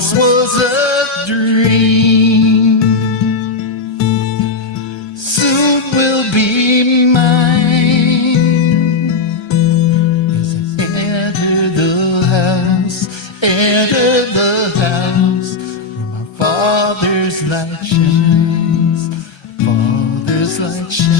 once was a dream soon will be mine. As I enter the house where my Father's light shines, Father's light shines.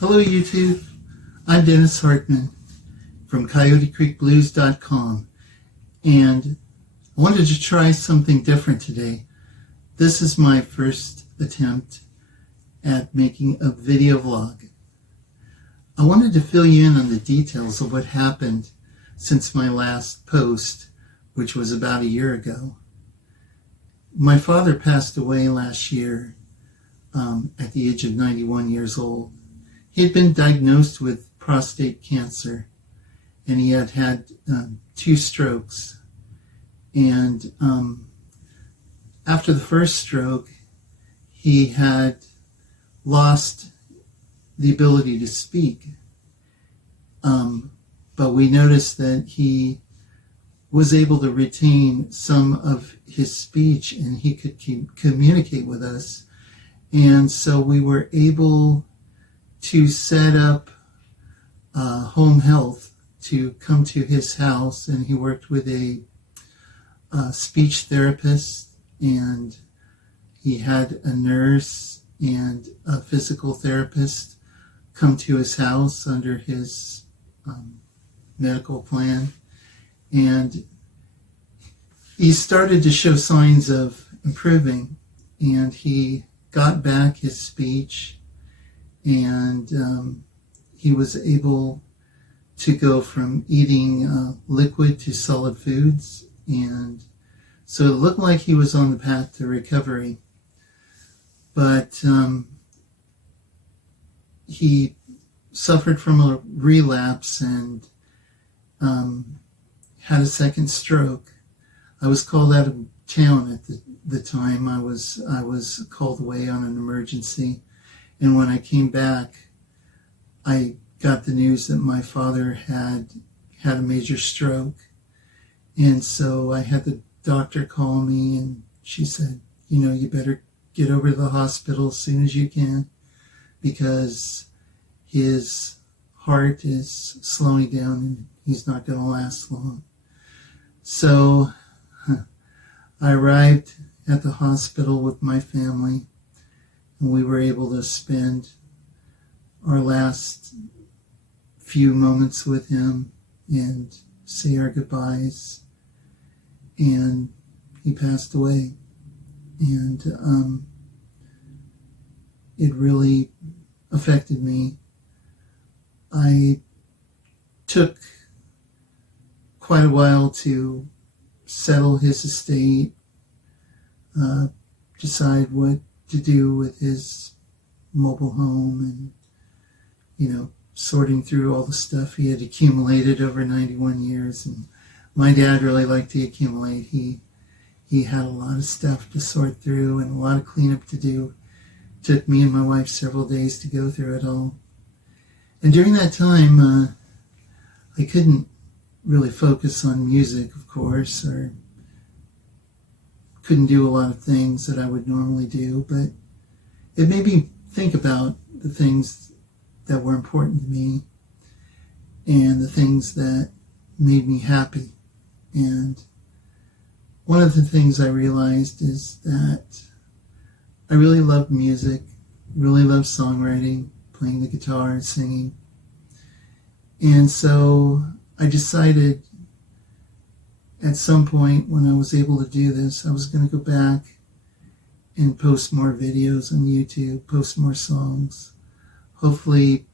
Hello YouTube, I'm Dennis Hartman from CoyoteCreekBlues.com, and I wanted to try something different today. This is my first attempt at making a video vlog. I wanted to fill you in on the details of what happened since my last post, which was about a year ago. My father passed away last year at the age of 91 years old. He had been diagnosed with prostate cancer, and he had had 2 strokes. And after the first stroke, he had lost the ability to speak. But we noticed that he was able to retain some of his speech, and he could communicate with us. And so we were able to set up home health to come to his house, and he worked with a speech therapist, and he had a nurse and a physical therapist come to his house under his medical plan. And he started to show signs of improving, and he got back his speech, and he was able to go from eating liquid to solid foods, and so it looked like he was on the path to recovery. But he suffered from a relapse and had a second stroke. I was called out of town at the time. I was called away on an emergency. And when I came back, I got the news that my father had a major stroke. And so I had the doctor call me, and she said, you better get over to the hospital as soon as you can, because his heart is slowing down and he's not going to last long. So I arrived at the hospital with my family, and we were able to spend our last few moments with him and say our goodbyes. And he passed away. And it really affected me. I took quite a while to settle his estate, decide what to do with his mobile home, and sorting through all the stuff he had accumulated over 91 years. And my dad really liked to accumulate. He had a lot of stuff to sort through and a lot of cleanup to do. It took me and my wife several days to go through it all. And during that time, I couldn't really focus on music, of course, or couldn't do a lot of things that I would normally do, but it made me think about the things that were important to me and the things that made me happy. And one of the things I realized is that I really love music, really love songwriting, playing the guitar and singing. And so I decided at some point when I was able to do this, I was going to go back and post more videos on YouTube, post more songs, hopefully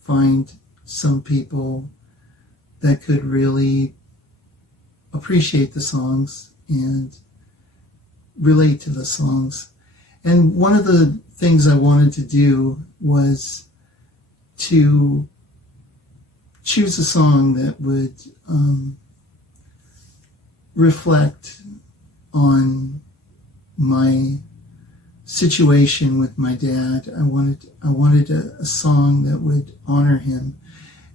find some people that could really appreciate the songs and relate to the songs. And one of the things I wanted to do was to choose a song that would reflect on my situation with my dad. I wanted a song that would honor him.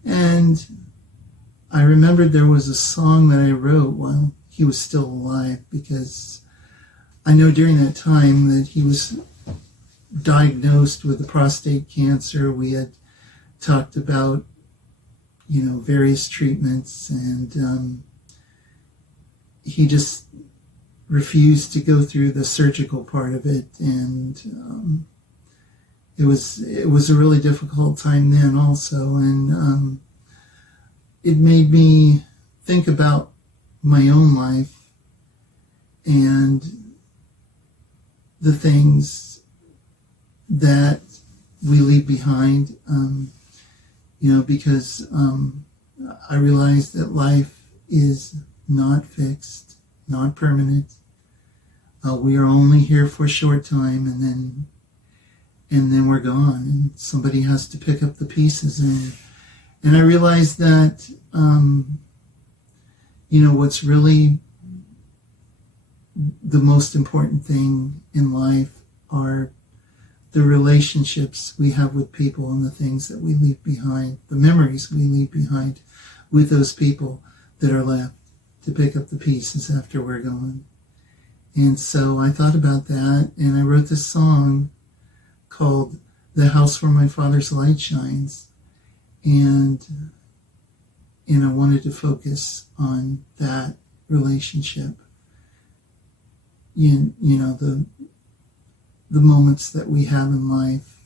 And I remembered there was a song that I wrote while he was still alive, because I know during that time that he was diagnosed with a prostate cancer. We had talked about, various treatments, and he just refused to go through the surgical part of it, and it was a really difficult time then also, and it made me think about my own life and the things that we leave behind, because I realized that life is not fixed, not permanent. We are only here for a short time, and then we're gone, and somebody has to pick up the pieces. And I realized that, what's really the most important thing in life are the relationships we have with people and the things that we leave behind, the memories we leave behind with those people that are left to pick up the pieces after we're gone. And so I thought about that, and I wrote this song called "The House Where My Father's Light Shines," and I wanted to focus on that relationship. The moments that we have in life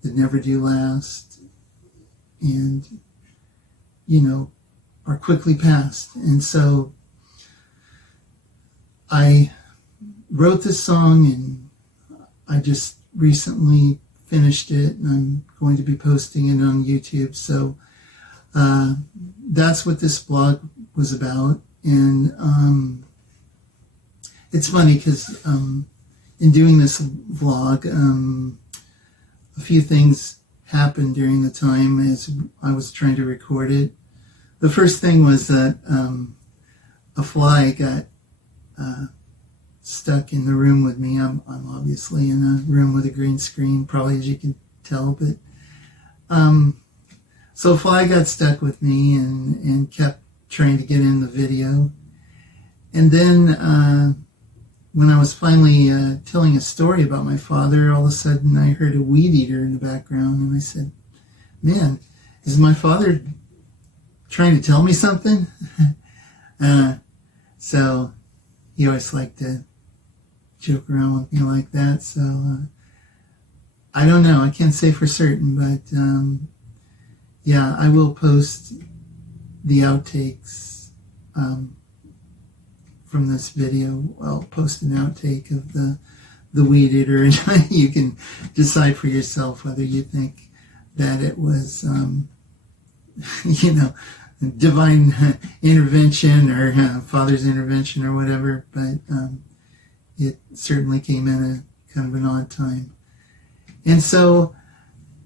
that never do last, and are quickly past. And so I wrote this song, and I just recently finished it, and I'm going to be posting it on YouTube. So that's what this blog was about. And it's funny because in doing this vlog, a few things happened during the time as I was trying to record it. The first thing was that a fly got stuck in the room with me. I'm obviously in a room with a green screen, probably, as you can tell, but so a fly got stuck with me and kept trying to get in the video. And then when I was finally telling a story about my father, all of a sudden I heard a weed eater in the background, and I said, "Man, is my father trying to tell me something?" So he always liked to joke around with me like that. So I don't know. I can't say for certain, but yeah, I will post the outtakes from this video. I'll post an outtake of the weed eater, and you can decide for yourself whether you think that it was, divine intervention or father's intervention or whatever. But it certainly came in a kind of an odd time. And so,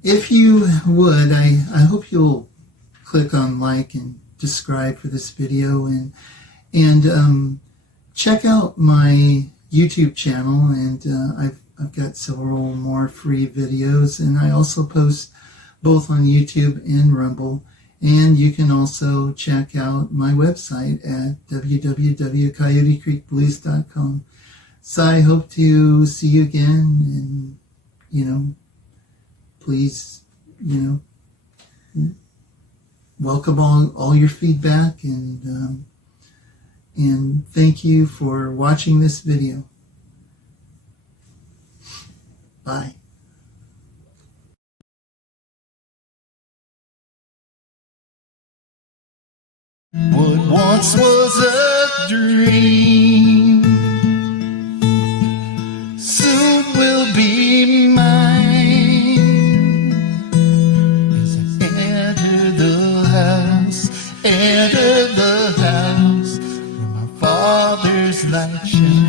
if you would, I hope you'll click on like and subscribe for this video, and check out my YouTube channel, and I've got several more free videos, and I also post both on YouTube and Rumble. And you can also check out my website at www.coyotecreekblues.com. So I hope to see you again, and please, welcome all your feedback, and thank you for watching this video. Bye. What once was a dream soon will be mine. As I enter the house where my father's light shines.